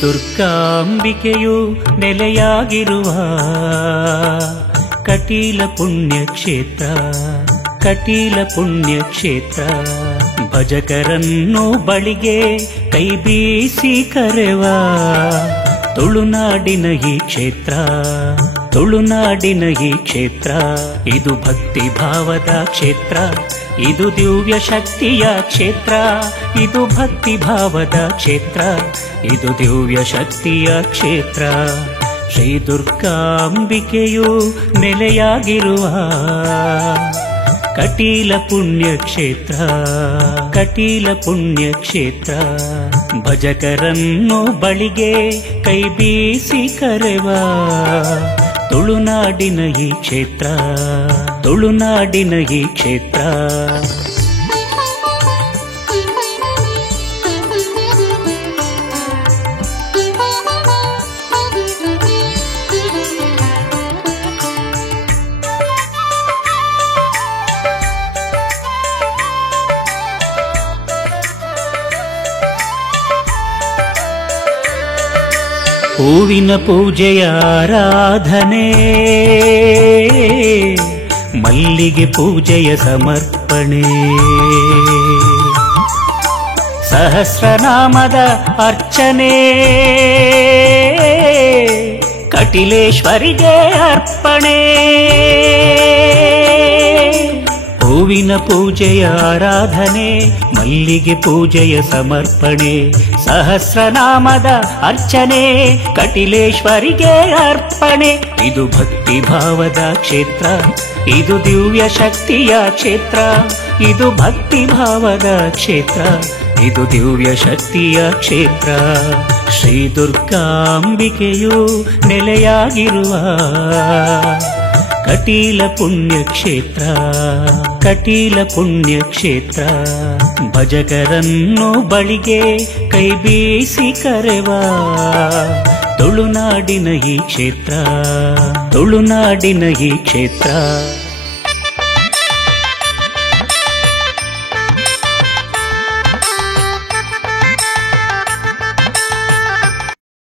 ದುರ್ಗಾಂಬಿಕೆಯು ನೆಲೆಯಾಗಿರುವ ಕಟೀಲ ಪುಣ್ಯಕ್ಷೇತ್ರ, ಕಟೀಲ ಪುಣ್ಯಕ್ಷೇತ್ರ. ಭಜಕರನ್ನು ಬಳಿಗೆ ಕೈ ಬೀಸಿ ಕರೆವ ತುಳುನಾಡಿನ ಈ ಕ್ಷೇತ್ರ, ತುಳುನಾಡಿನ ಈ ಕ್ಷೇತ್ರ. ಇದು ಭಕ್ತಿ ಭಾವದ ಕ್ಷೇತ್ರ, ಇದು ದಿವ್ಯ ಶಕ್ತಿಯ ಕ್ಷೇತ್ರ. ಇದು ಭಕ್ತಿ ಭಾವದ ಕ್ಷೇತ್ರ, ಇದು ದಿವ್ಯ ಶಕ್ತಿಯ ಕ್ಷೇತ್ರ. ಶ್ರೀ ದುರ್ಗಾಂಬಿಕೆಯು ನೆಲೆಯಾಗಿರುವ ಕಟೀಲ ಪುಣ್ಯಕ್ಷೇತ್ರ, ಕಟೀಲ ಪುಣ್ಯಕ್ಷೇತ್ರ. ಭಜಕರನ್ನು ಬಳಿಗೆ ಕೈ ಬೀಸಿ ಕರೆವ ತುಳುನಾಡಿನ ಈ ಕ್ಷೇತ್ರ, ತುಳುನಾಡಿನ ಈ ಕ್ಷೇತ್ರ. ಹೂವಿನ ಪೂಜೆಯ ಆರಾಧನೆ, ಮಲ್ಲಿಗೆ ಪೂಜೆಯ ಸಮರ್ಪಣೆ, ಸಹಸ್ರನಾಮದ ಅರ್ಚನೆ, ಕಟಿಲೇಶ್ವರಿಗೆ ಅರ್ಪಣೆ. ಹೂವಿನ ಪೂಜೆಯ ಆರಾಧನೆ, ಮಲ್ಲಿಗೆ ಪೂಜೆಯ ಸಮರ್ಪಣೆ, ಸಹಸ್ರನಾಮದ ಅರ್ಚನೆ, ಕಟಿಲೇಶ್ವರಿಗೆ ಅರ್ಪಣೆ. ಇದು ಭಕ್ತಿ ಭಾವದ ಕ್ಷೇತ್ರ, ಇದು ದಿವ್ಯ ಶಕ್ತಿಯ ಕ್ಷೇತ್ರ. ಇದು ಭಕ್ತಿ ಭಾವದ ಕ್ಷೇತ್ರ, ಇದು ದಿವ್ಯ ಶಕ್ತಿಯ ಕ್ಷೇತ್ರ. ಶ್ರೀ ದುರ್ಗಾಂಬಿಕೆಯು ನೆಲೆಯಾಗಿರುವ ಕಟೀಲ ಪುಣ್ಯಕ್ಷೇತ್ರ, ಕಟೀಲ ಪುಣ್ಯಕ್ಷೇತ್ರ. ಭಜಕರನ್ನು ಬಳಿಗೆ ಕೈ ಬೀಸಿ ಕರೆವ ತುಳುನಾಡಿನ ಈ ಕ್ಷೇತ್ರ, ತುಳುನಾಡಿನ ಈ ಕ್ಷೇತ್ರ.